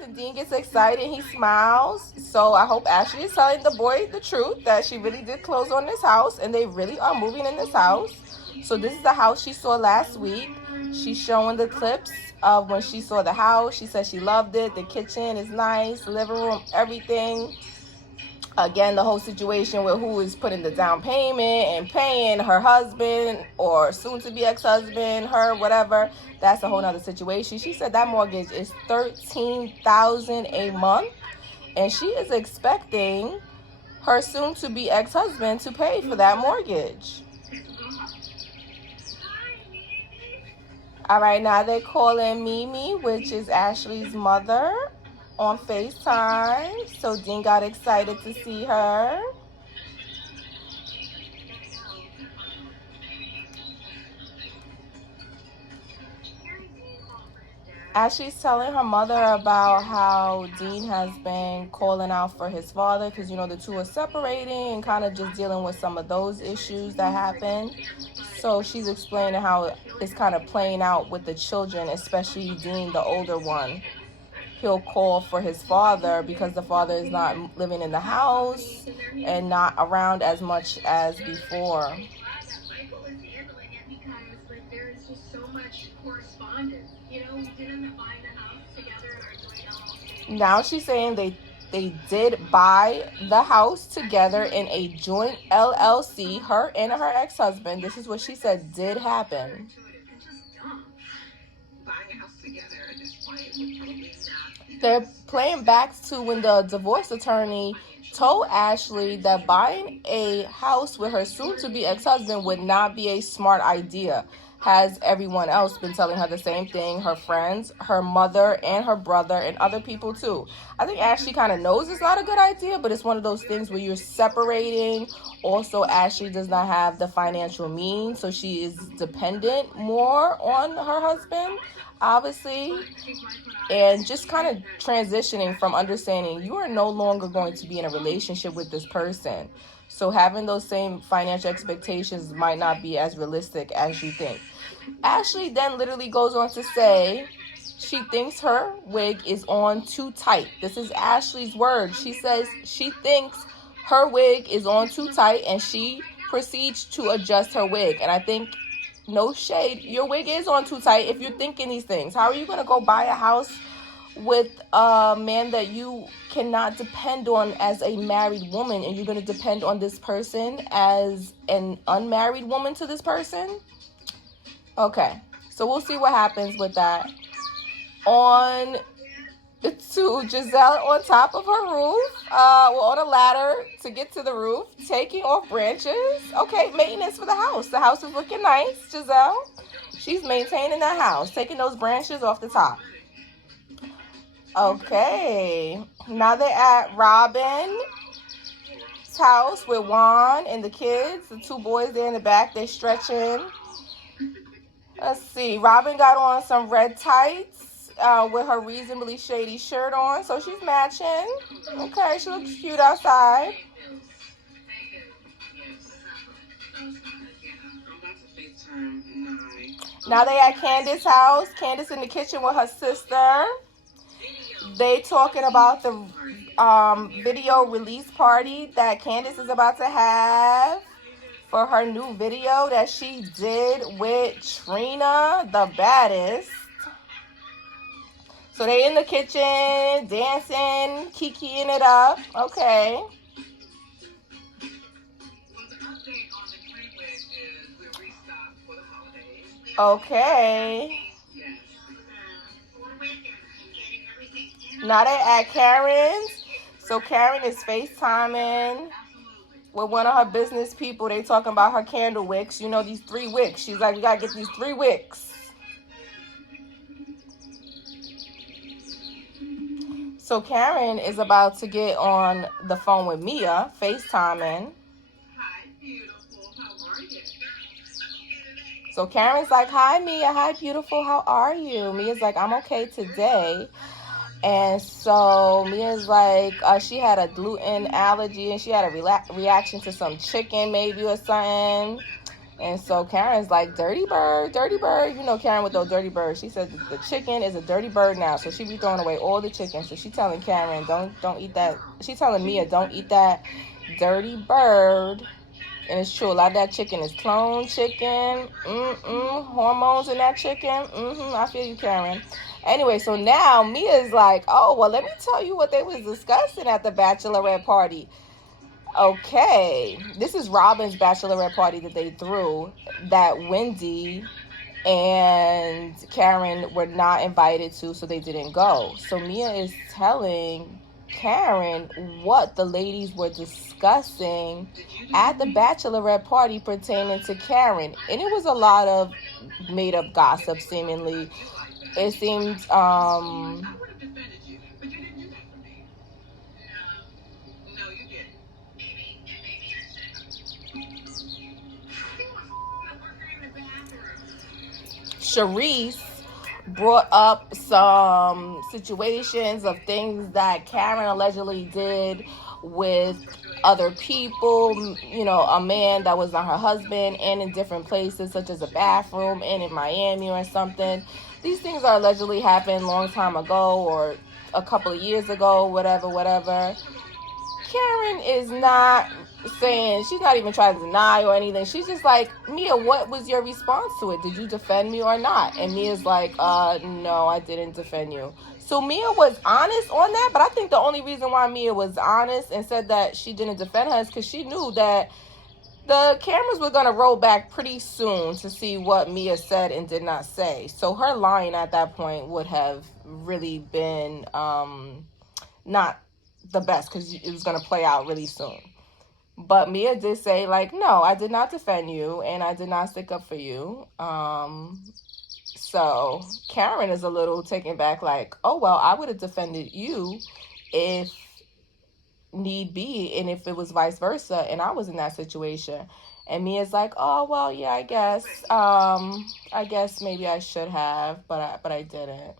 and Dean gets excited. He smiles. So I hope Ashley is telling the boy the truth that she really did close on this house and they really are moving in this house. So this is the house she saw last week. She's showing the clips of when she saw the house. She said she loved it. The kitchen is nice, living room, everything. Again, the whole situation with who is putting the down payment and paying, her husband or soon-to-be ex-husband, her, whatever. That's a whole nother situation. She said that mortgage is $13,000 a month, and she is expecting her soon-to-be ex-husband to pay for that mortgage. All right, now they're calling Mimi, which is Ashley's mother, on FaceTime. So Dean got excited to see her. Ashley's telling her mother about how Dean has been calling out for his father because, you know, the two are separating and kind of just dealing with some of those issues that happened. So she's explaining how it's kind of playing out with the children, especially Dean, the older one. He'll call for his father because the father is not living in the house and not around as much as before. Now she's saying they did buy the house together in a joint LLC, her and her ex-husband. This is what she said did happen. They're playing back to when the divorce attorney told Ashley that buying a house with her soon-to-be ex-husband would not be a smart idea. Has everyone else been telling her the same thing? Her friends, her mother, and her brother, and other people too. I think Ashley kind of knows it's not a good idea, but it's one of those things where you're separating. Also, Ashley does not have the financial means, so she is dependent more on her husband, obviously. And just kind of transitioning from understanding you are no longer going to be in a relationship with this person. So having those same financial expectations might not be as realistic as you think. Ashley then literally goes on to say she thinks her wig is on too tight. This is Ashley's word. She says she thinks her wig is on too tight and she proceeds to adjust her wig. And I think, no shade, your wig is on too tight if you're thinking these things. How are you going to go buy a house with a man that you cannot depend on as a married woman, and you're going to depend on this person as an unmarried woman to this person? Okay, so we'll see what happens with that. On to Giselle on top of her roof, on a ladder to get to the roof, taking off branches. Okay, maintenance for the house. The house is looking nice, Giselle. She's maintaining that house, taking those branches off the top. Okay, now they're at Robin's house with Juan and the kids. The two boys there in the back, they're stretching. Let's see, Robin got on some red tights with her reasonably shady shirt on, so she's matching. Okay, she looks cute outside. Now they at Candace's house. Candace in the kitchen with her sister. They talking about the video release party that Candace is about to have for her new video that she did with Trina, the baddest. So they in the kitchen, dancing, kikiing it up. Okay. Okay. Now they at Karen's. So Karen is FaceTiming with one of her business people. They talking about her candle wicks. You know, these 3 wicks. She's like, we got to get these 3 wicks. So Karen is about to get on the phone with Mia, FaceTiming. Hi, beautiful. How are you? So Karen's like, hi, Mia. Hi, beautiful. How are you? Mia's like, I'm okay today. And so Mia's like, she had a gluten allergy and she had a reaction to some chicken maybe or something. And so Karen's like, dirty bird, dirty bird. You know Karen with those dirty birds. She said the chicken is a dirty bird now, so she be throwing away all the chicken. So she telling Karen, don't eat that. She telling Mia, don't eat that dirty bird. And it's true, a lot of that chicken is clone chicken. Hormones in that chicken. I feel you, Karen. Anyway, so now Mia's like, oh, well, let me tell you what they was discussing at the bachelorette party. Okay, this is Robin's bachelorette party that they threw, that Wendy and Karen were not invited to, so they didn't go. So Mia is telling Karen what the ladies were discussing at the bachelorette party pertaining to Karen. And it was a lot of made up gossip, seemingly. It seemed Sharice brought up some situations of things that Karen allegedly did with other people, you know, a man that was not her husband, and in different places such as a bathroom and in Miami or something. These things are allegedly happened a long time ago or a couple of years ago, whatever. Karen is not saying, she's not even trying to deny or anything. She's just like, Mia, what was your response to it? Did you defend me or not? And Mia's like, no, I didn't defend you. So Mia was honest on that, but I think the only reason why Mia was honest and said that she didn't defend her is because she knew that the cameras were going to roll back pretty soon to see what Mia said and did not say. So her lying at that point would have really been not the best, because it was going to play out really soon. But Mia did say, like, no, I did not defend you and I did not stick up for you. So Karen is a little taken back, like, oh, well, I would have defended you if need be, and if it was vice versa and I was in that situation. And Mia's like, oh, well, yeah, I guess maybe I should have, but I didn't.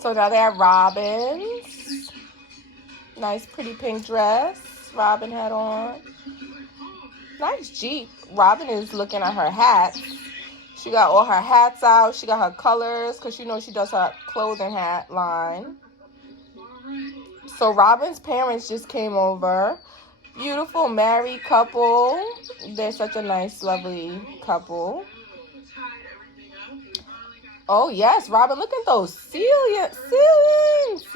So now they have Robin's nice pretty pink dress Robin had on. Nice Jeep. Robin is looking at her hats. She got all her hats out. She got her colors, because you know she does her clothing hat line. So Robin's parents just came over. Beautiful married couple. They're such a nice, lovely couple. Oh, yes, Robin, look at those ceilings.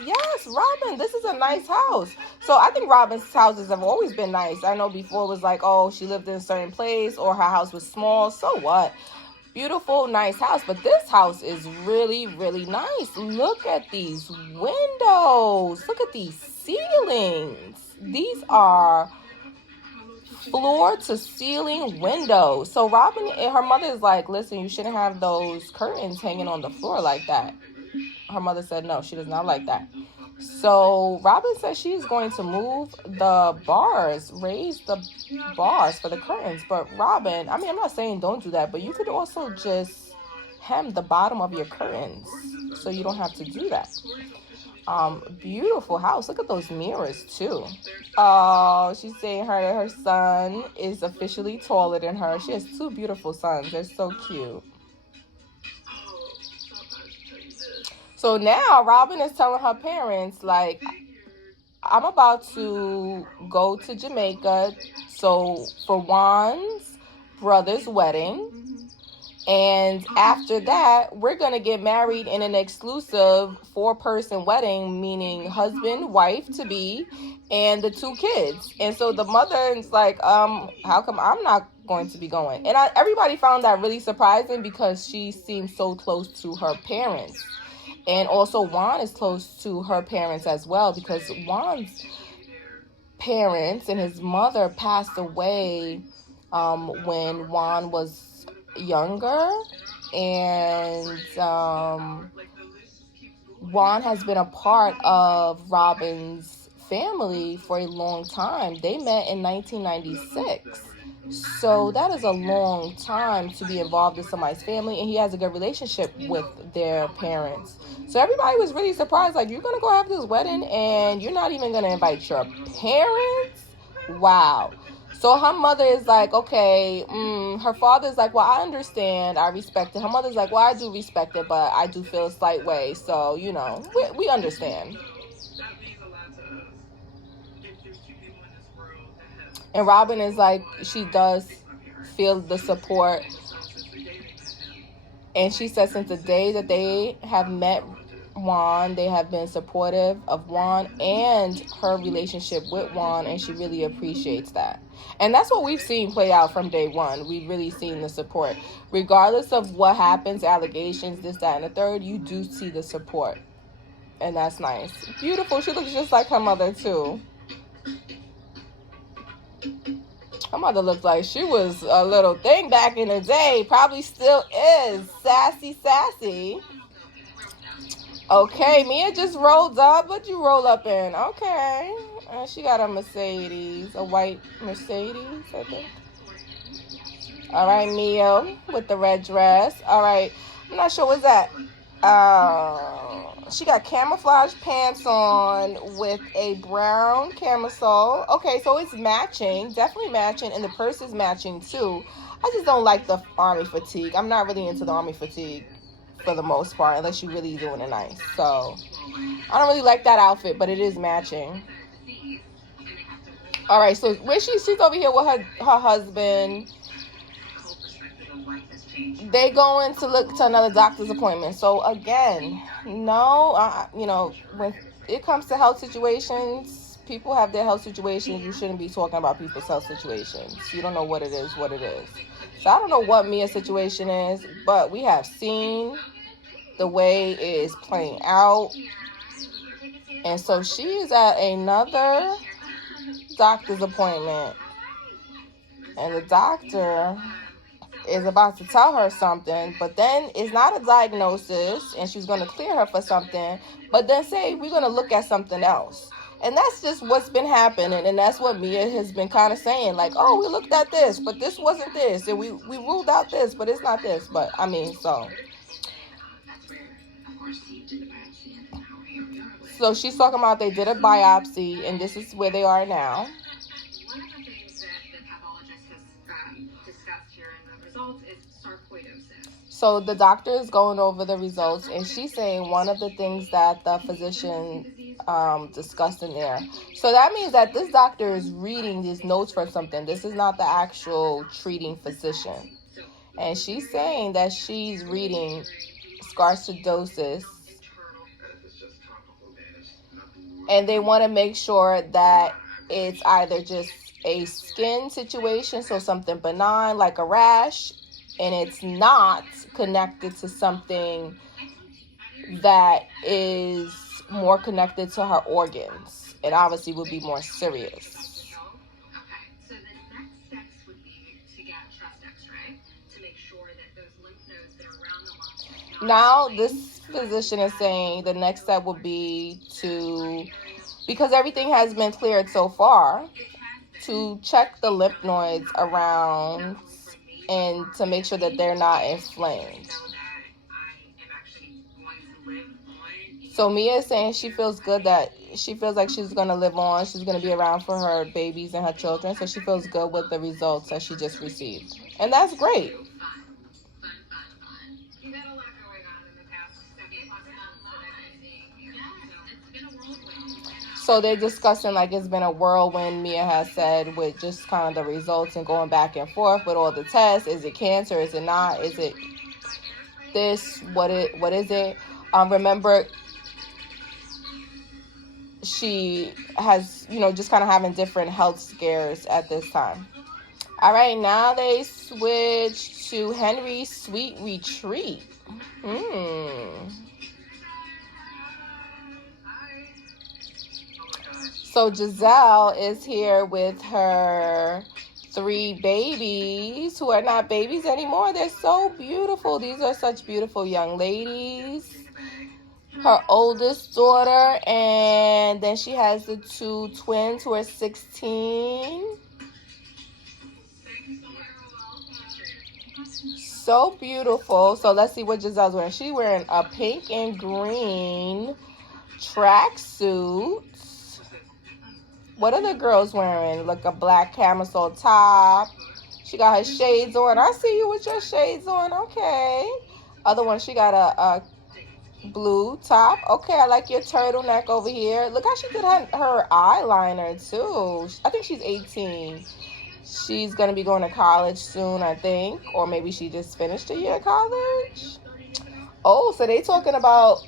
Yes, Robin, this is a nice house. So I think Robin's houses have always been nice. I know before it was like, oh, she lived in a certain place or her house was small. So what? Beautiful, nice house. But this house is really, really nice. Look at these windows. Look at these ceilings. These are floor to ceiling windows. So Robin and her mother is like, listen, you shouldn't have those curtains hanging on the floor like that. Her mother said no, she does not like that. So Robin says she's going to move the bars, raise the bars for the curtains. But Robin, I mean, I'm not saying don't do that, but you could also just hem the bottom of your curtains so you don't have to do that. Beautiful house. Look at those mirrors too. Oh, she's saying her son is officially taller than her. She has two beautiful sons. They're so cute. So now Robin is telling her parents, like, I'm about to go to Jamaica, so for Juan's brother's wedding. And after that, we're going to get married in an exclusive 4-person wedding, meaning husband, wife-to-be, and the 2 kids. And so the mother is like, how come I'm not going to be going? And everybody found that really surprising because she seems so close to her parents. And also Juan is close to her parents as well, because Juan's parents and his mother passed away when Juan was younger, and Juan has been a part of Robin's family for a long time. They met in 1996, So that is a long time to be involved in somebody's family, and he has a good relationship with their parents. So everybody was really surprised, like, you're gonna go have this wedding and you're not even gonna invite your parents? Wow. So her mother is like, okay, her father's like, well, I understand, I respect it. Her mother's like, well, I do respect it, but I do feel a slight way. So, we understand. And Robin is like, she does feel the support. And she says since the day that they have met Juan, they have been supportive of Juan and her relationship with Juan, and she really appreciates that. And that's what we've seen play out from day one. We've really seen the support. Regardless of what happens, allegations, this, that, and the third, you do see the support. And that's nice. Beautiful. She looks just like her mother, too. Her mother looked like she was a little thing back in the day. Probably still is. Sassy. Okay, Mia just rolled up. What'd you roll up in? Okay. She got a Mercedes. A white Mercedes, I think. All right, Mia with the red dress. All right. I'm not sure what's that. She got camouflage pants on with a brown camisole. Okay, so it's matching, definitely matching, and the purse is matching too. I just don't like the army fatigue. I'm not really into the army fatigue for the most part, unless you're really doing it nice. So I don't really like that outfit, but it is matching. All right, so where she's over here with her husband. They going to look to another doctor's appointment. So again, no, when it comes to health situations, people have their health situations. You shouldn't be talking about people's health situations. You don't know what it is. So I don't know what Mia's situation is, but we have seen the way it is playing out. And so she is at another doctor's appointment. And the doctor is about to tell her something, but then it's not a diagnosis, and she's going to clear her for something, but then say, we're going to look at something else. And that's just what's been happening, and that's what Mia has been kind of saying, like, oh, we looked at this, but this wasn't this, and we ruled out this, but it's not this. But, So she's talking about they did a biopsy, and this is where they are now. So the doctor is going over the results, and she's saying one of the things that the physician discussed in there. So that means that this doctor is reading these notes from something. This is not the actual treating physician. And she's saying that she's reading sarcoidosis. And they want to make sure that it's either just a skin situation, so something benign like a rash, and it's not connected to something that is more connected to her organs. It obviously would be more serious. So the next steps would be to get a chest x-ray to make sure that those lymph nodes that are around the lung. Now this physician is saying the next step would be to, because everything has been cleared so far, to check the lymph nodes around and to make sure that they're not inflamed. So Mia is saying she feels good, that she feels like she's going to live on. She's going to be around for her babies and her children. So she feels good with the results that she just received. And that's great. So they're discussing, like, it's been a whirlwind, Mia has said, with just kind of the results and going back and forth with all the tests. Is it cancer? Is it not? Is it this? What is it? Remember, she has, just kind of having different health scares at this time. All right, now they switch to Henry's sweet retreat. So Giselle is here with her 3 babies who are not babies anymore. They're so beautiful. These are such beautiful young ladies. Her oldest daughter, and then she has the 2 twins who are 16. So beautiful. So let's see what Giselle's wearing. She's wearing a pink and green tracksuit. What are the girls wearing? Like a black camisole top. She got her shades on. I see you with your shades on. Okay. Other one, she got a blue top. Okay, I like your turtleneck over here. Look how she did her eyeliner too. I think she's 18. She's gonna be going to college soon, I think, or maybe she just finished a year of college. Oh, so they talking about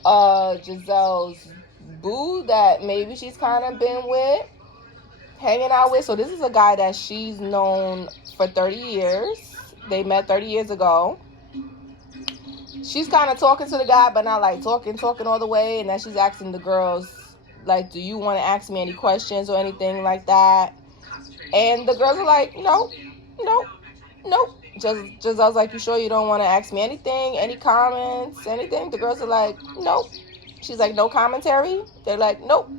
Giselle's boo that maybe she's kind of been with, hanging out with. So this is a guy that she's known for 30 years. They met 30 years ago. She's kind of talking to the guy, but not like talking all the way. And then she's asking the girls, like, do you want to ask me any questions or anything like that? And the girls are like, nope. Giselle's like, you sure you don't want to ask me anything? Any comments? Anything? The girls are like, nope. She's like, no commentary? They're like, nope.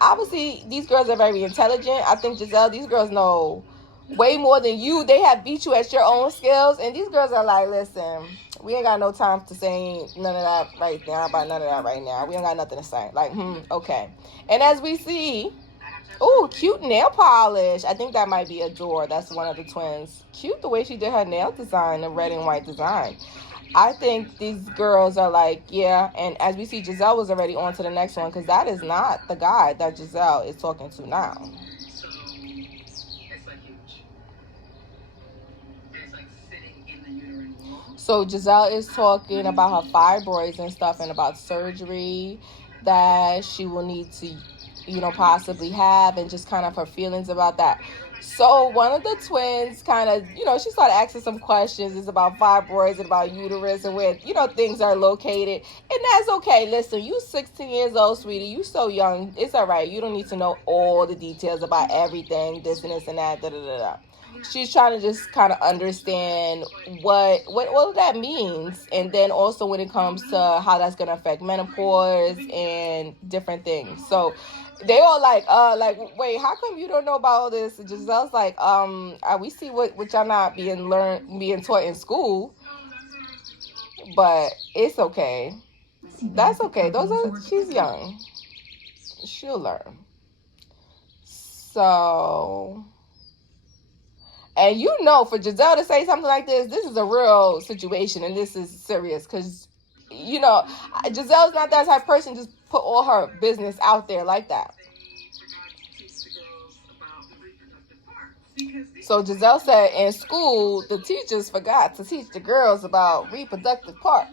Obviously, these girls are very intelligent. I think, Giselle, these girls know way more than you. They have beat you at your own skills. And these girls are like, listen, we ain't got no time to say none of that right now, about none of that right now. We ain't got nothing to say. Like, okay. And as we see, oh, cute nail polish. I think that might be Adore. That's one of the twins. Cute the way she did her nail design, the red and white design. I think these girls are like, yeah. And as we see, Giselle was already on to the next one, because that is not the guy that Giselle is talking to now. So it's like huge. It's like sitting in the uterine wall. So Giselle is talking about her fibroids and stuff, and about surgery that she will need to, possibly have, and just kind of her feelings about that. So one of the twins kind of, she started asking some questions. It's about fibroids and about uterus and where, things are located. And that's okay. Listen, you 16 years old, sweetie. You so young. It's all right. You don't need to know all the details about everything, this and this and that, da-da-da-da. She's trying to just kind of understand what all of that means. And then also when it comes to how that's going to affect menopause and different things. So they all like, wait, how come you don't know about all this? Giselle's like, we see what y'all not being taught in school, but it's okay. That's okay. She's young. She'll learn. So, and for Giselle to say something like this is a real situation, and this is serious, because, Giselle's not that type of person just put all her business out there like that. So Giselle said in school, the teachers forgot to teach the girls about reproductive parts.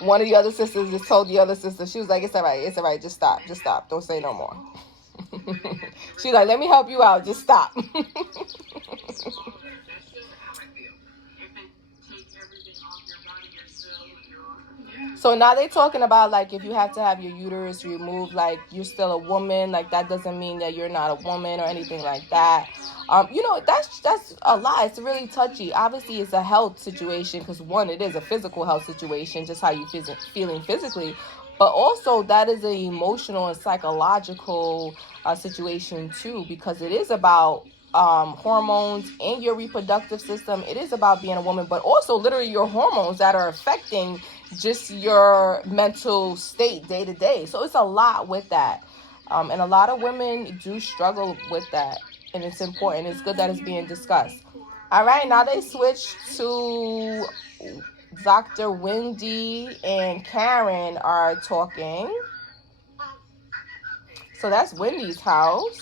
One of the other sisters just told the other sister, she was like, it's all right, just stop, don't say no more. She's like, let me help you out, just stop. So now they're talking about, like, if you have to have your uterus removed, like, you're still a woman. Like, that doesn't mean that you're not a woman or anything like that. That's a lot. It's really touchy. Obviously, it's a health situation because, one, it is a physical health situation, just how you feeling physically. But also, that is an emotional and psychological situation, too, because it is about hormones in your reproductive system. It is about being a woman, but also literally your hormones that are affecting just your mental state day to day. So it's a lot with that. And a lot of women do struggle with that. And it's important. It's good that it's being discussed. All right, now they switch to Dr. Wendy and Karen are talking. So that's Wendy's house.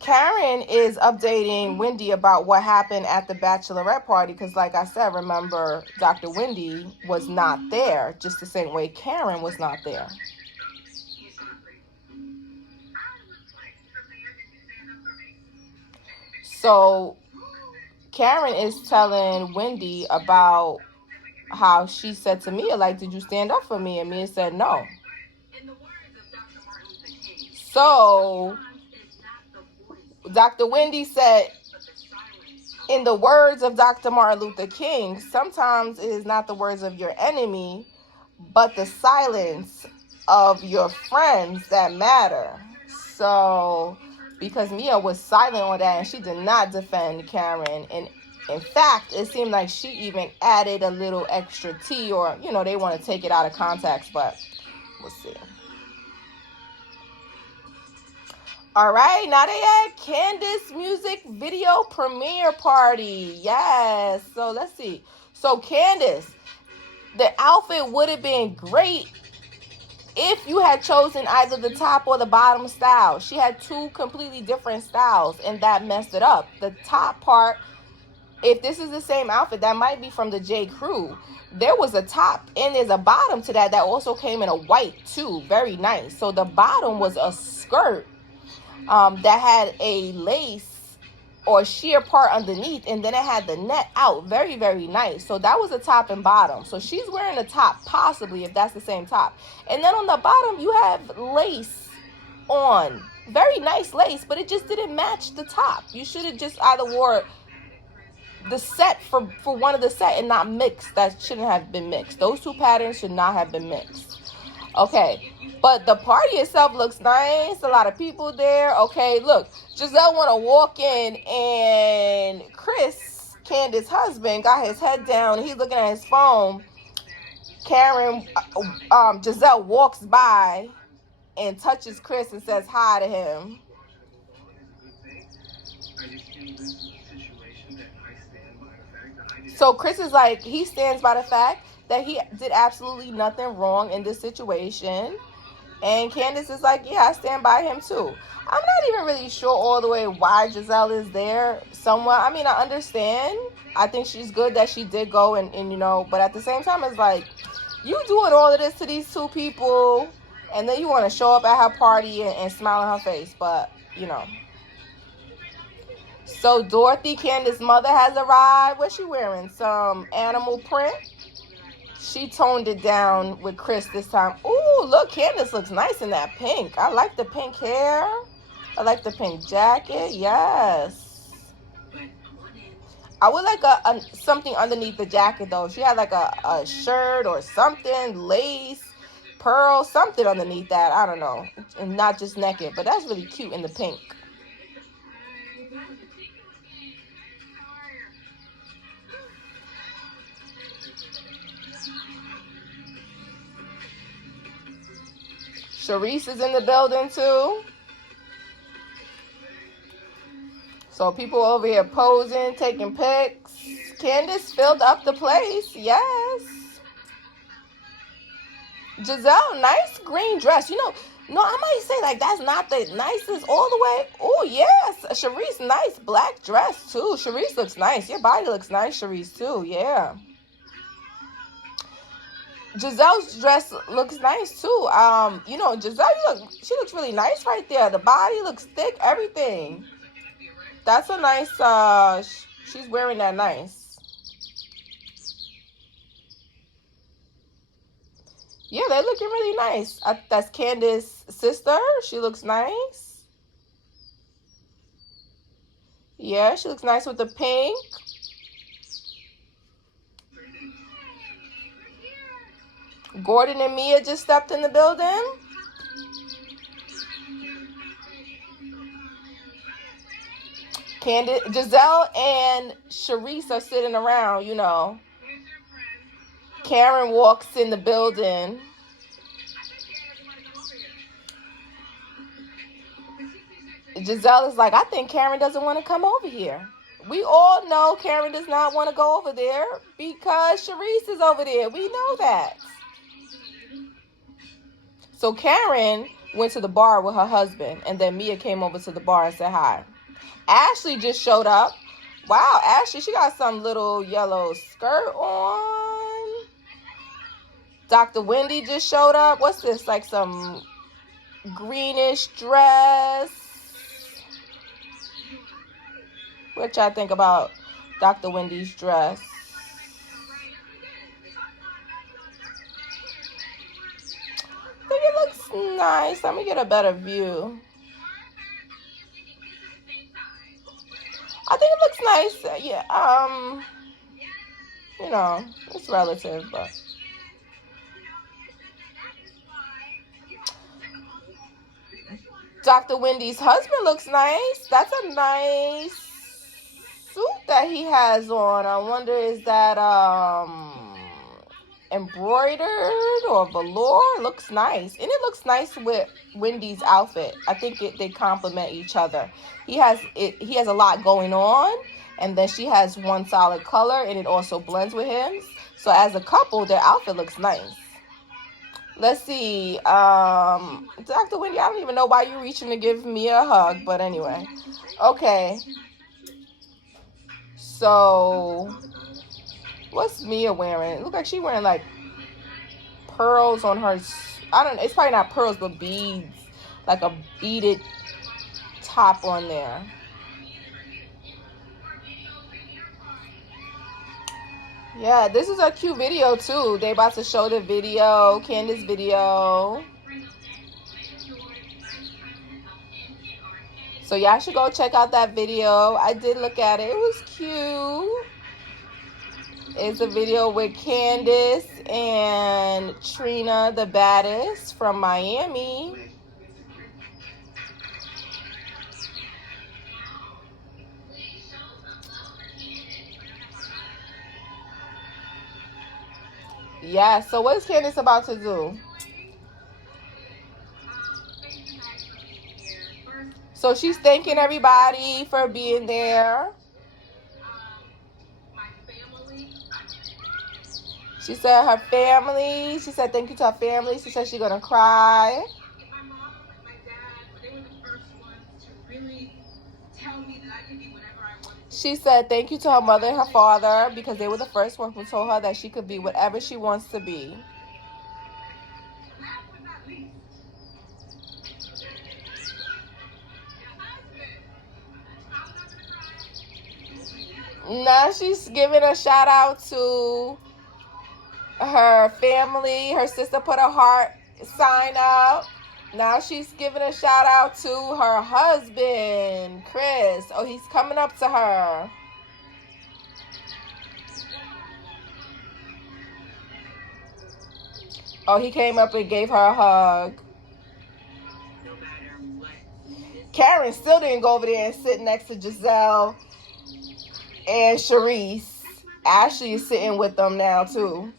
Karen is updating Wendy about what happened at the bachelorette party because, like I said, remember, Dr. Wendy was not there, just the same way Karen was not there. So Karen is telling Wendy about how she said to Mia, like, did you stand up for me? And Mia said no. So Dr. Wendy said, in the words of Dr. Martin Luther King, sometimes it is not the words of your enemy, but the silence of your friends that matter. So because Mia was silent on that and she did not defend Karen. And in fact, it seemed like she even added a little extra tea, or, you know, they want to take it out of context, but we'll see. All right, now they had Candace music video premiere party. Yes. So let's see. So Candace, the outfit would have been great if you had chosen either the top or the bottom style. She had two completely different styles, and that messed it up. The top part, if this is the same outfit, that might be from the J. Crew. There was a top and there's a bottom to that also came in a white too. Very nice. So the bottom was a skirt that had a lace or sheer part underneath, and then it had the net out. Very, very nice. So that was a top and bottom. So she's wearing a top, possibly, if that's the same top. And then on the bottom, you have lace on. Very nice lace, but it just didn't match the top. You should have just either wore the set for one of the set and not mixed. That shouldn't have been mixed. Those two patterns should not have been mixed. Okay, but the party itself looks nice. A lot of people there. Okay, look, Giselle want to walk in, and Chris, Candace's husband, got his head down. He's looking at his phone. Karen, Giselle walks by and touches Chris and says hi to him. So Chris is like, he stands by the fact that he did absolutely nothing wrong in this situation. And Candace is like, yeah, I stand by him too. I'm not even really sure all the way why Giselle is there somewhat. I mean, I understand. I think she's good that she did go and you know, but at the same time, it's like, you doing all of this to these two people, and then you want to show up at her party and smile on her face. But, you know. So Dorothy, Candace's mother, has arrived. What's she wearing? Some animal print. She toned it down with Chris this time. Ooh, look, Candace looks nice in that pink. I like the pink hair. I like the pink jacket. Yes. I would like a something underneath the jacket, though. She had like a shirt or something, lace, pearl, something underneath that. I don't know. And not just naked, but that's really cute in the pink. Sharice is in the building too. So people over here posing, taking pics. Candace filled up the place. Yes. Giselle, nice green dress. You know, no, I might say like that's not the nicest all the way. Oh, yes. Sharice, nice black dress too. Sharice looks nice. Your body looks nice, Sharice, too. Yeah. Giselle's dress looks nice too. You know, Giselle, she looks really nice right there. The body looks thick, everything. That's a nice, she's wearing that nice. Yeah, they're looking really nice. That's Candace's sister. She looks nice. Yeah, she looks nice with the pink. Gordon and Mia just stepped in the building. Giselle and Sharice are sitting around, you know. Karen walks in the building. Giselle is like, I think Karen doesn't want to come over here. We all know Karen does not want to go over there because Sharice is over there. We know that. So Karen went to the bar with her husband, and then Mia came over to the bar and said hi. Ashley just showed up. Wow, Ashley, she got some little yellow skirt on. Dr. Wendy just showed up. What's this? Like some greenish dress. What y'all think about Dr. Wendy's dress? I think it looks nice. Let me get a better view. I think it looks nice. Yeah. You know, it's relative, but. Dr. Wendy's husband looks nice. That's a nice suit that he has on. I wonder, is that embroidered or velour? Looks nice. And it looks nice with Wendy's outfit. I think they complement each other. He has a lot going on, and then she has one solid color, and it also blends with him. So as a couple, their outfit looks nice. Let's see. Dr. Wendy, I don't even know why you're reaching to give me a hug, but anyway. Okay. So, what's Mia wearing? It looks like she's wearing like pearls on her. I don't know. It's probably not pearls, but beads. Like a beaded top on there. Yeah, this is a cute video too. They about to show the video, Candace video. So y'all should go check out that video. I did look at it. It was cute. It's a video with Candace and Trina, the baddest from Miami. Yeah, so what is Candace about to do? So she's thanking everybody for being there. She said her family. She said thank you to her family. She said she's going to cry. My mom and my dad, they were the first ones to really tell me that I could be whatever I wanted to. She said thank you to her mother and her father because they were the first ones who told her that she could be whatever she wants to be. Last but not least, now she's giving a shout out to her family. Her sister put a heart sign up. Now she's giving a shout out to her husband, Chris. Oh, he's coming up to her. Oh, he came up and gave her a hug. no matter what. Karen still didn't go over there and sit next to Giselle and Sharice. Ashley is sitting with them now too.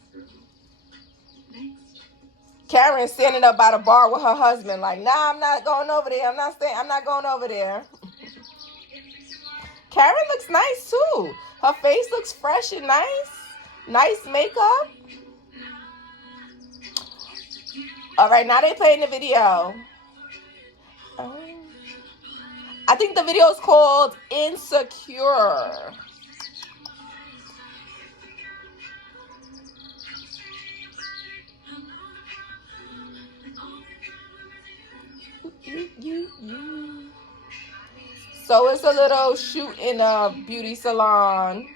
Karen's standing up by the bar with her husband like, nah, I'm not going over there. I'm not going over there. Karen looks nice too. Her face looks fresh and nice. Nice makeup. All right, now they playing the video. I think the video is called Insecure. So it's a little shoot in a beauty salon.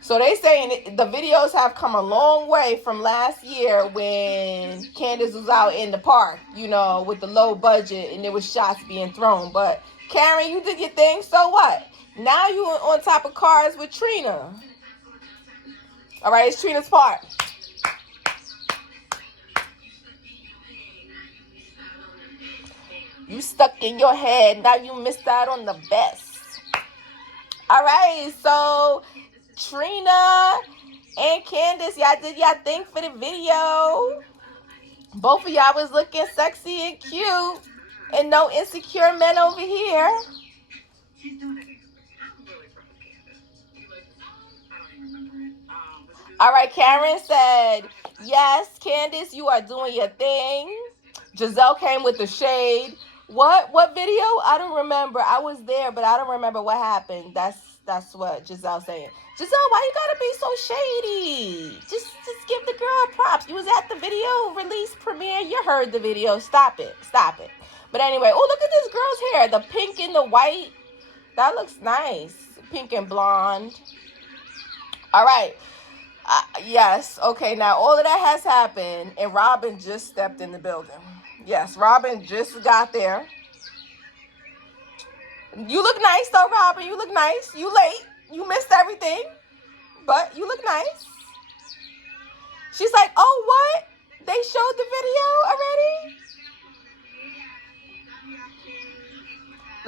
So they saying the videos have come a long way from last year when Candace was out in the park, you know, with the low budget and there was shots being thrown. But Karen, you did your thing, so what? Now you on top of cars with Trina. All right, it's Trina's part. You stuck in your head. Now you missed out on the best. All right, so Trina and Candace, y'all did y'all thing for the video. Both of y'all was looking sexy and cute. And no insecure men over here. She's doing it. I'm really proud of Candace. I don't even remember it. All right, Karen said, yes, Candace, you are doing your thing. Giselle came with the shade. What video? I don't remember. I was there, but I don't remember what happened. That's what Giselle saying. Giselle, why you gotta be so shady? Just give the girl props. You was at the video release premiere. You heard the video. Stop it. But anyway, oh, look at this girl's hair. The pink and the white. That looks nice. Pink and blonde. All right. Yes. Okay, now all of that has happened, and Robin just stepped in the building. Yes, Robin just got there. You look nice, though, Robin. You look nice. You late. You missed everything, but you look nice. She's like, oh, what? They showed the video already?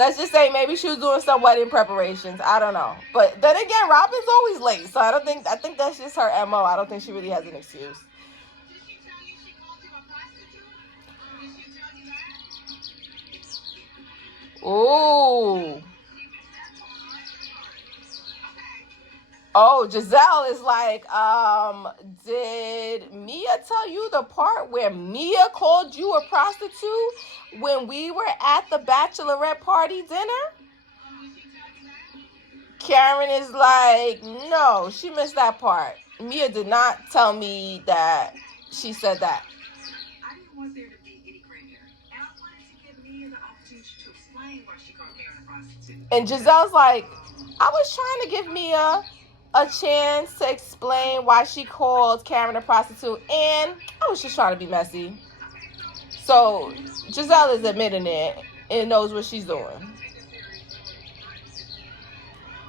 Let's just say maybe she was doing some wedding preparations. I don't know. But then again, Robin's always late. So I think that's just her MO. I don't think she really has an excuse. Did she tell you she called you a prostitute? Did she tell you that? Ooh. Oh, Giselle is like, did Mia tell you the part where Mia called you a prostitute when we were at the bachelorette party dinner? Karen is like, no, she missed that part. Mia did not tell me that she said that. I didn't want there to be any gray hair. And I wanted to give Mia the opportunity to explain why she called Karen a prostitute. And Giselle's like, I was trying to give Mia a chance to explain why she called Karen a prostitute, and I was just trying to be messy. So Giselle is admitting it and knows what she's doing.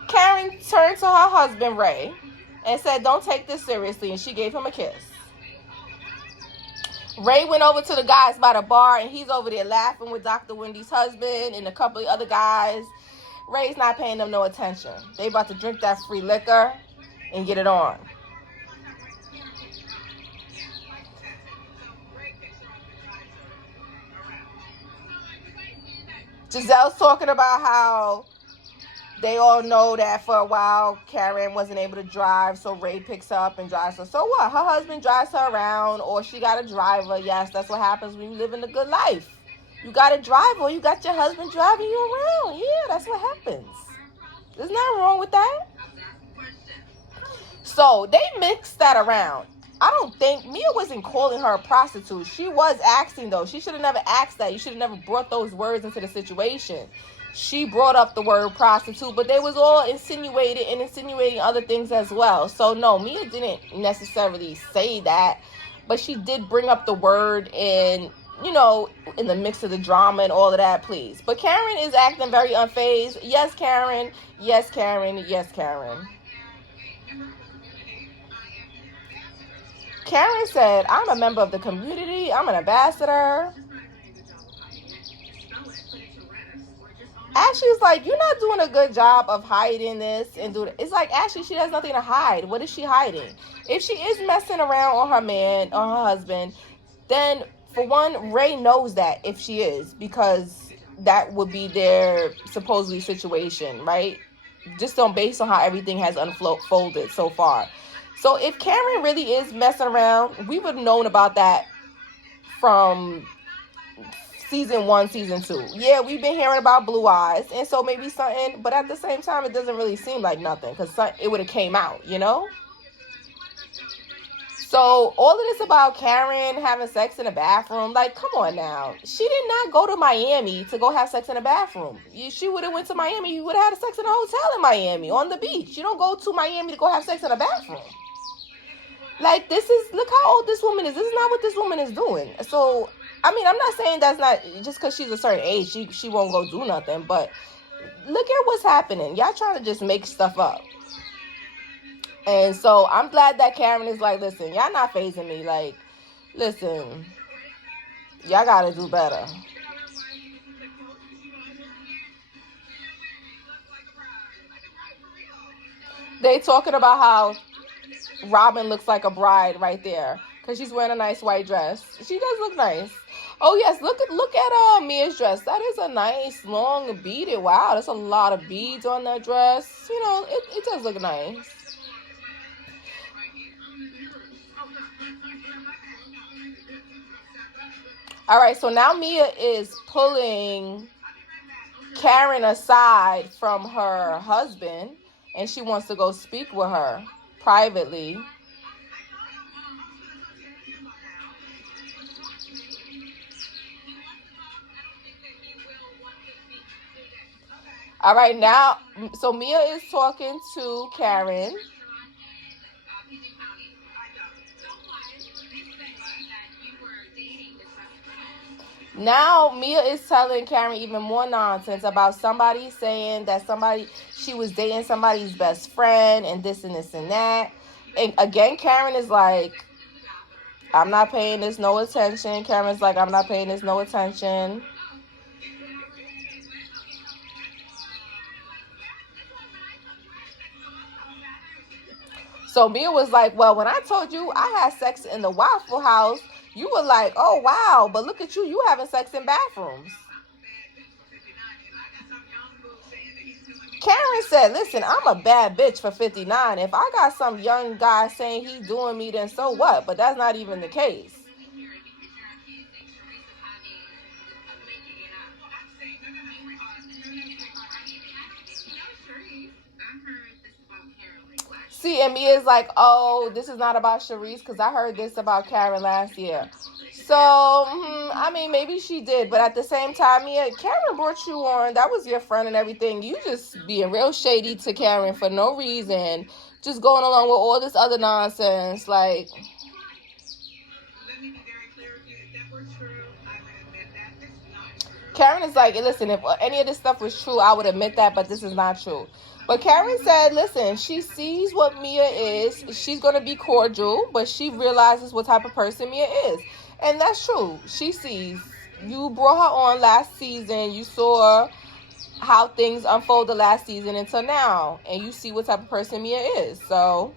Karen turned to her husband, Ray, and said, don't take this seriously, and she gave him a kiss. Ray went over to the guys by the bar, and he's over there laughing with Dr. Wendy's husband and a couple of other guys. Ray's not paying them no attention. They about to drink that free liquor and get it on. Giselle's talking about how they all know that for a while Karen wasn't able to drive, so Ray picks her up and drives her. So what? Her husband drives her around, or she got a driver. Yes, that's what happens when you live in a good life. You got a driver, you got your husband driving you around. Yeah, that's what happens. There's nothing wrong with that. So they mixed that around. I don't think Mia wasn't calling her a prostitute. She was asking, though. She should have never asked that. You should have never brought those words into the situation. She brought up the word prostitute, but they was all insinuating other things as well. So no, Mia didn't necessarily say that, but she did bring up the word in the mix of the drama and all of that, please. But Karen is acting very unfazed. Yes, Karen. Yes, Karen. Yes, Karen. Karen said, I'm a member of the community. I'm an ambassador. Ashley's like, you're not doing a good job of hiding this and doing it. It's like, Ashley, she has nothing to hide. What is she hiding? If she is messing around on her man, on her husband, then for one, Ray knows that if she is, because that would be their supposedly situation, right? Just based on how everything has unfolded so far. So if Karen really is messing around, we would have known about that from season 1, season 2. Yeah, we've been hearing about Blue Eyes, and so maybe something, but at the same time, it doesn't really seem like nothing, because it would have came out, So all of this about Karen having sex in the bathroom, like, come on now. She did not go to Miami to go have sex in the bathroom. She would have went to Miami, you would have had sex in a hotel in Miami, on the beach. You don't go to Miami to go have sex in a bathroom. Like, look how old this woman is. This is not what this woman is doing. So, I mean, I'm not saying that's not, just because she's a certain age, she won't go do nothing. But look at what's happening. Y'all trying to just make stuff up. And so I'm glad that Karen is like, listen, y'all not phasing me. Like, listen, y'all got to do better. They talking about how Robin looks like a bride right there because she's wearing a nice white dress. She does look nice. Oh yes, look at Mia's dress. That is a nice long beaded. Wow, that's a lot of beads on that dress. It does look nice. All right, so now Mia is pulling Karen aside from her husband, and she wants to go speak with her privately. All right, now, so Mia is talking to Karen. Now Mia is telling Karen even more nonsense about somebody saying that she was dating somebody's best friend and this and this and that. And again, Karen is like, I'm not paying this no attention. Karen's like, I'm not paying this no attention. So Mia was like, well, when I told you I had sex in the Waffle House, you were like, oh, wow, but look at you. You having sex in bathrooms. Karen said, listen, I'm a bad bitch for 59. If I got some young guy saying he doing me, then so what? But that's not even the case. See, and Mia's like, oh, this is not about Sharice because I heard this about Karen last year. So, I mean, maybe she did. But at the same time, Mia, Karen brought you on. That was your friend and everything. You just being real shady to Karen for no reason. Just going along with all this other nonsense. Like, Karen is like, listen, if any of this stuff was true, I would admit that, but this is not true. But Karen said, listen, she sees what Mia is. She's going to be cordial, but she realizes what type of person Mia is. And that's true. She sees. You brought her on last season. You saw how things unfolded last season until now. And you see what type of person Mia is. So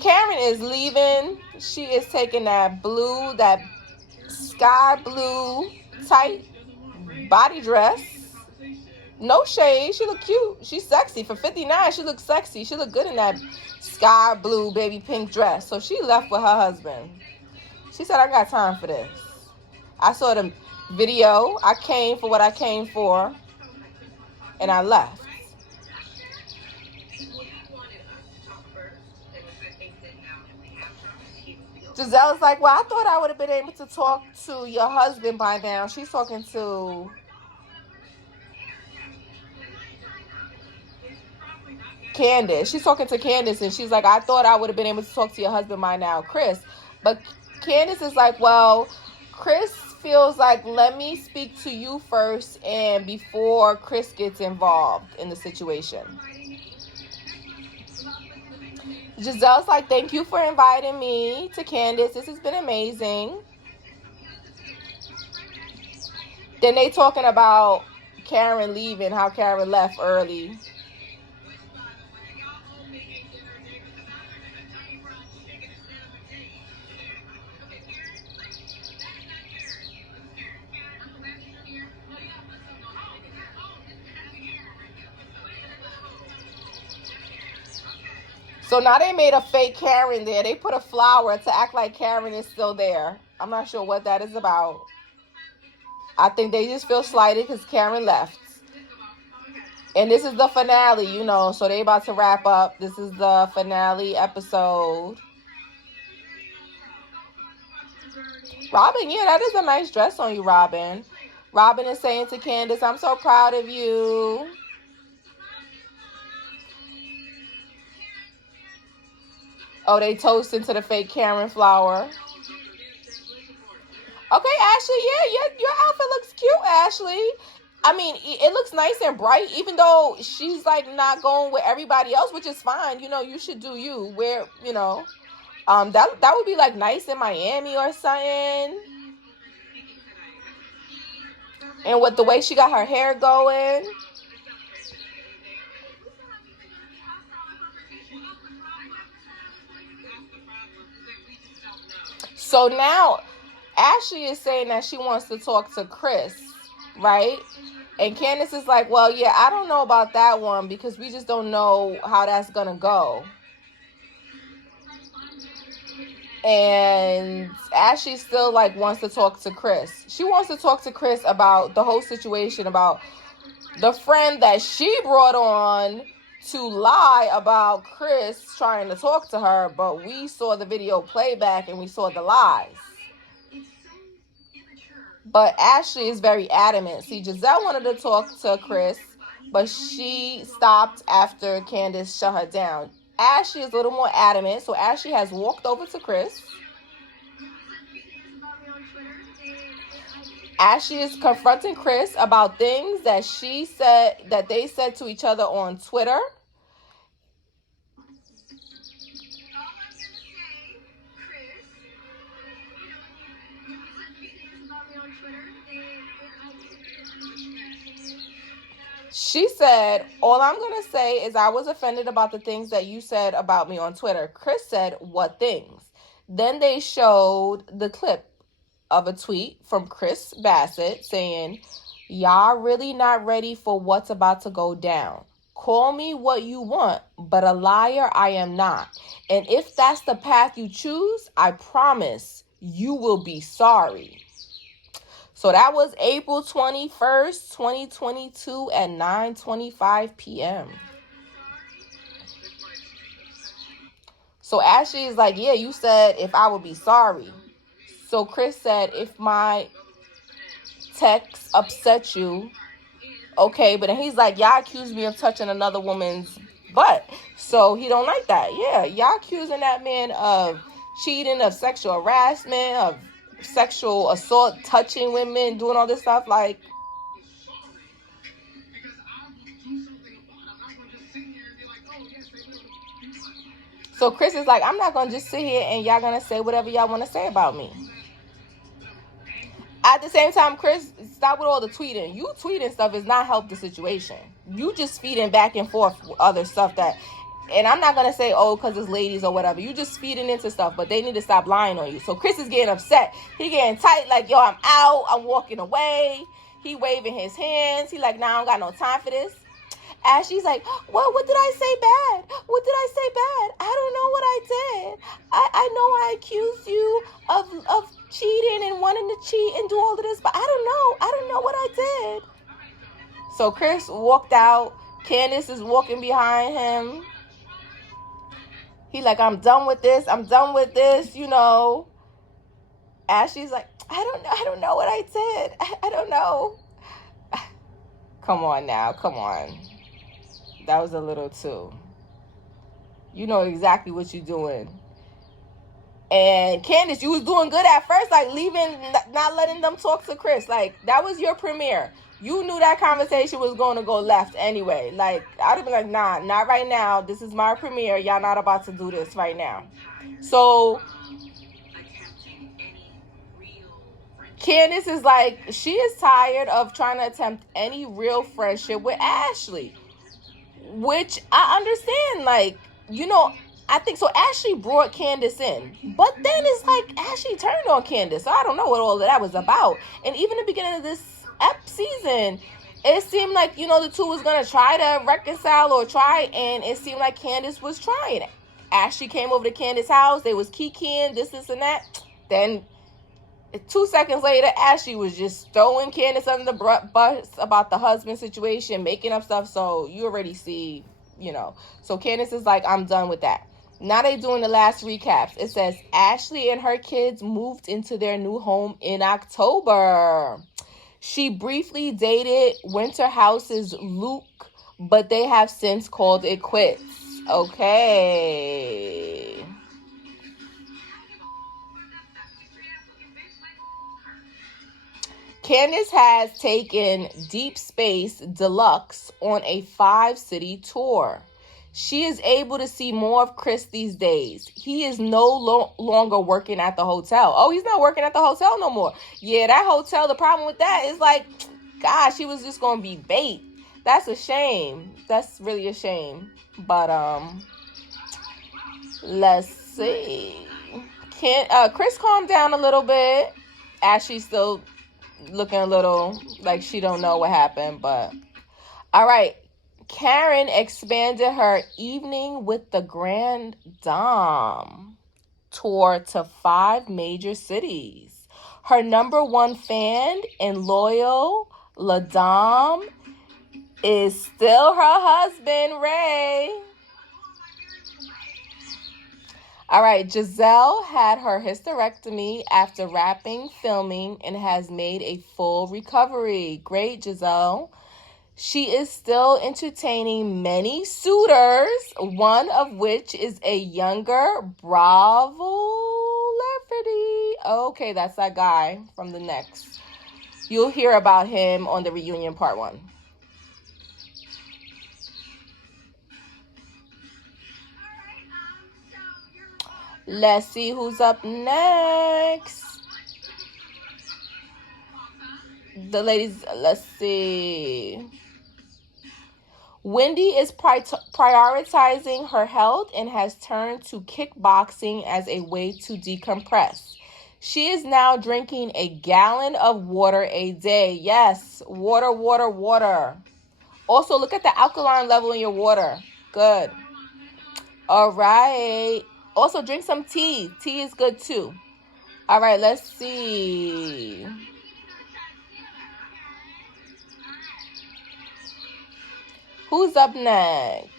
Karen is leaving. She is taking that sky blue tight body dress. No shade. She look cute. She's sexy. For 59, she looks sexy. She look good in that sky blue baby pink dress. So she left with her husband. She said, I got time for this. I saw the video. I came for what I came for. And I left. Giselle's like, well, I thought I would have been able to talk to your husband by now. She's talking to Candace. She's talking to Candace, and she's like, I thought I would have been able to talk to your husband by now, Chris. But Candace is like, well, Chris feels like, let me speak to you first and before Chris gets involved in the situation. Giselle's like, thank you for inviting me to Candace. This has been amazing. Then they talking about Karen leaving, how Karen left early. So now they made a fake Karen there. They put a flower to act like Karen is still there. I'm not sure what that is about. I think they just feel slighted because Karen left. And this is the finale, so they about to wrap up. This is the finale episode. Robin, yeah, that is a nice dress on you, Robin. Robin is saying to Candace, I'm so proud of you. Oh, they toasting to the fake Karen flower. Okay, Ashley, yeah, your outfit looks cute, Ashley. I mean, it looks nice and bright, even though she's like not going with everybody else, which is fine. You should do you. Wear, that would be like nice in Miami or something. And with the way she got her hair going. So now Ashley is saying that she wants to talk to Chris, right? And Candace is like, well, yeah, I don't know about that one because we just don't know how that's going to go. And Ashley still like wants to talk to Chris. She wants to talk to Chris about the whole situation, about the friend that she brought on to lie about Chris trying to talk to her, but we saw the video playback and we saw the lies. But Ashley is very adamant. See, Giselle wanted to talk to Chris, but she stopped after Candace shut her down. Ashley is a little more adamant, so Ashley has walked over to Chris. Ashley is confronting Chris about things that they said to each other on Twitter. She said, all I'm going to say is I was offended about the things that you said about me on Twitter. Chris said, what things? Then they showed the clip of a tweet from Chris Bassett saying, y'all really not ready for what's about to go down. Call me what you want, but a liar I am not. And if that's the path you choose, I promise you will be sorry. So that was April 21st, 2022 at 9:25 p.m. So Ashley is like, yeah, you said if I would be sorry. So Chris said, if my text upset you, okay. But then he's like, y'all accused me of touching another woman's butt. So he don't like that. Yeah, y'all accusing that man of cheating, of sexual harassment, of sexual assault, touching women, doing all this stuff. Like, so Chris is like, I'm not going to just sit here and y'all going to say whatever y'all want to say about me. At the same time, Chris, stop with all the tweeting. You tweeting stuff is not help the situation. You just feeding back and forth other stuff that, and I'm not going to say, oh, because it's ladies or whatever. You just feeding into stuff, but they need to stop lying on you. So Chris is getting upset. He getting tight like, yo, I'm out. I'm walking away. He waving his hands. He like, nah, I don't got no time for this. Ashley's like, well, what did I say bad? What did I say bad? I don't know what I did. I know I accused you of cheating and wanting to cheat and do all of this, but I don't know. I don't know what I did. So Chris walked out. Candace is walking behind him. He like, I'm done with this. I'm done with this, you know. Ashley's like, I don't know what I did. I don't know. Come on now. Come on. That was a little too. You know exactly what you're doing. And Candace, you was doing good at first, like leaving, not letting them talk to Chris. Like, that was your premiere. You knew that conversation was going to go left anyway. Like, I'd have been like, nah, not right now. This is my premiere. Y'all not about to do this right now. So Candace is like, she is tired of trying to attempt any real friendship with Ashley. Which I understand, like, you know, I think so. Ashley brought Candace in, but then it's like Ashley turned on Candace. So I don't know what all of that was about. And even the beginning of this season, it seemed like, you know, the two was gonna try to reconcile or try, and it seemed like Candace was trying. Ashley came over to Candace's house. They was kikiing, this and that. Then 2 seconds later, Ashley was just throwing Candace under the bus about the husband situation, making up stuff. So you already see, you know. So Candace is like, I'm done with that. Now they doing the last recaps. It says Ashley and her kids moved into their new home in October. She briefly dated Winter House's Luke, but they have since called it quits. Okay. Candace has taken Deep Space Deluxe on a 5-city tour. She is able to see more of Chris these days. He is no longer working at the hotel. Oh, he's not working at the hotel no more. Yeah, that hotel, the problem with that is like, gosh, he was just going to be bait. That's a shame. That's really a shame. But, let's see. Chris calmed down a little bit. Ashley's still looking a little like she don't know what happened, but all right. Karen expanded her Evening with the Grand Dame tour to 5 major cities. Her number one fan and loyal La Dame is still her husband, Ray. All right, Giselle had her hysterectomy after wrapping filming and has made a full recovery. Great, Giselle. She is still entertaining many suitors, one of which is a younger Bravo Lafferty. Okay, that's that guy from the next. You'll hear about him on the reunion part 1. Let's see who's up next. The ladies, let's see. Wendy is prioritizing her health and has turned to kickboxing as a way to decompress. She is now drinking a gallon of water a day. Yes, water, water, water. Also, look at the alkaline level in your water. Good. All right. Also, drink some tea. Tea is good too. All right, let's see. Who's up next?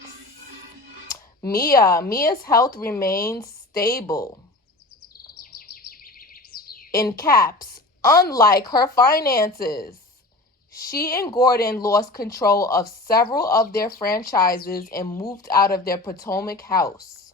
Mia. Mia's health remains stable. In caps, unlike her finances. She and Gordon lost control of several of their franchises and moved out of their Potomac house.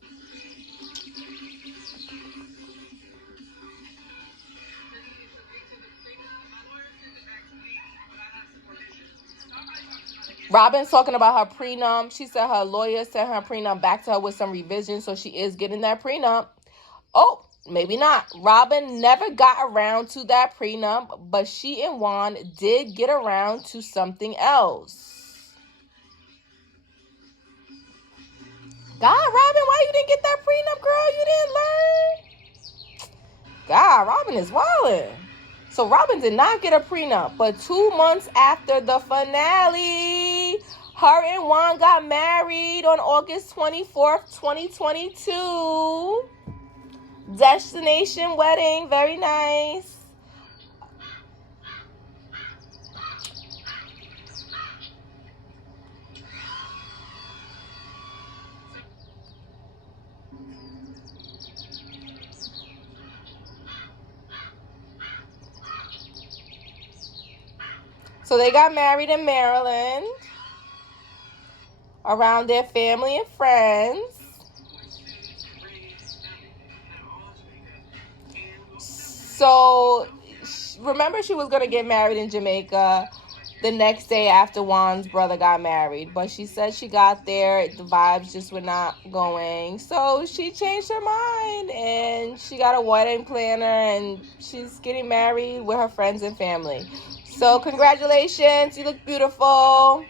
Robin's talking about her prenup. She said her lawyer sent her prenup back to her with some revisions, so she is getting that prenup. Oh, maybe not. Robin never got around to that prenup, but she and Juan did get around to something else. God, Robin, why you didn't get that prenup, girl? You didn't learn? God, Robin is wildin'. So Robin did not get a prenup, but 2 months after the finale, her and Juan got married on August 24th, 2022. Destination wedding, very nice. So they got married in Maryland around their family and friends. So remember, she was going to get married in Jamaica the next day after Juan's brother got married. But she said she got there, the vibes just were not going. So she changed her mind and she got a wedding planner and she's getting married with her friends and family. So congratulations, you look beautiful. All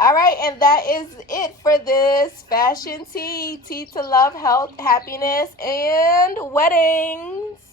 right, and that is it for this Fashion Tea. Tea to love, health, happiness, and weddings.